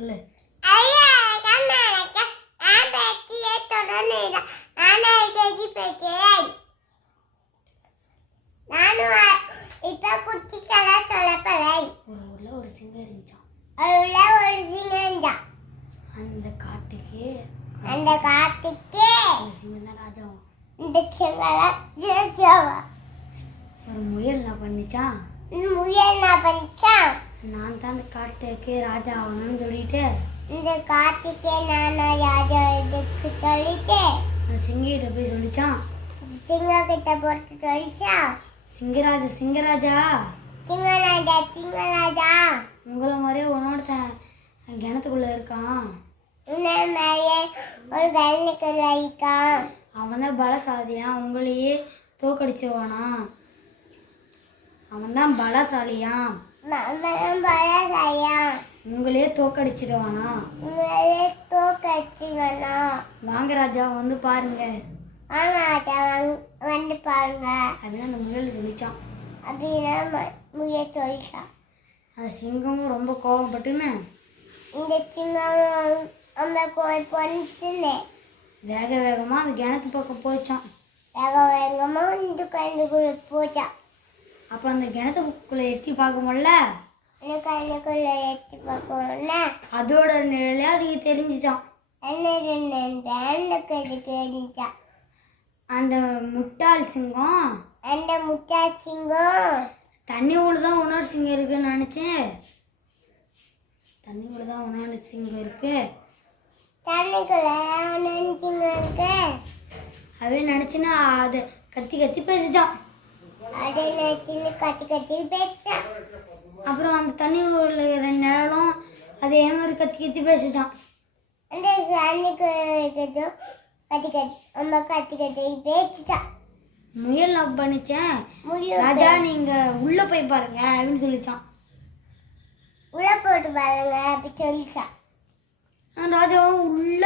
சொல்லு. ஒரு ஊர்ல ஒரு சிங்கம் இருந்துச்சாம். அந்த காட்டுக்கு சிங்கம் தான் ராஜாவும். ஒரு முயல் என்ன பண்ணிச்சான், நான் தான் அந்த காட்டுக்கு ராஜா ஆகணும்னு சொல்லிட்டு இந்த காட்டுக்கே நான் ராஜா இதுக்கு சொல்லிட்டு அந்த சிங்கிட்ட போய் சொல்லிச்சான். சிங்கக்கிட்ட போட்டு சொல்லிச்சா, சிங்கராஜா சிங்கராஜா உங்களை மாதிரியே உன்னோட கிணத்துக்குள்ள இருக்கான், உன்னை மாதிரியே ஒரு கல்லுக்குள்ள இருக்கான், அவன் தான் பலசாலியான், உங்களையே தோக்கடிச்சிருவானா, அவன் தான் பலசாலியான், உங்களையே தோக்கடிச்சிருவானா, வாங்க ராஜா வந்து பாருங்க வந்து பாருங்க அப்படின்னு அந்த முயல் சொல்லிச்சான். அப்படின்னா முயல் சொல்லிட்டான். அந்த சிங்கமும் ரொம்ப கோபப்பட்டுன்னு இந்த சிங்கம் அந்த கோயில் பண்ணிட்டுன்னு வேக வேகமாக அந்த கிணத்து பக்கம் போச்சான். வேகமா இந்த கண்ணுக்குள்ள போச்சான். அப்போ அந்த கிணத்துக்குள்ளே எட்டி பார்க்கும்போல அந்த கண்ணுக்குள்ள எட்டி பார்க்கணும்ல அதோட நிலையில அதுக்கு தெரிஞ்சிச்சான். தெரிஞ்சான். அந்த முட்டாள் சிங்கம் அந்த முட்டா சிங்கம் தண்ணி உள்ளதான் இன்னொரு சிங்கம் இருக்குன்னு நினச்சேன். தண்ணி உள்ளதான் இன்னொரு சிங்கம் இருக்கு, தண்ணிக்குள்ள சிங்கம் இருக்கு அப்படின்னு நினச்சின்னா அதை கத்தி கத்தி பேசிட்டான். அதை நினைச்சுன்னு கத்தி கத்தி பேசிட்டான். அப்புறம் அந்த தண்ணி உள்ள ரெண்டு நிழலும் அதே மாதிரி கத்தி கத்தி பேசிட்டான். அந்த தண்ணிக்கு கத்தி கத்தி அம்மா கத்தி கத்தி பேசிட்டான். முயல் நான் பண்ணிச்சேன், ராஜா நீங்க உள்ள போய் பாருங்க அப்படின்னு சொல்லிச்சான். உள்ள போட்டு பாருங்க அப்படி சொல்லிச்சான். ராஜாவும் உள்ள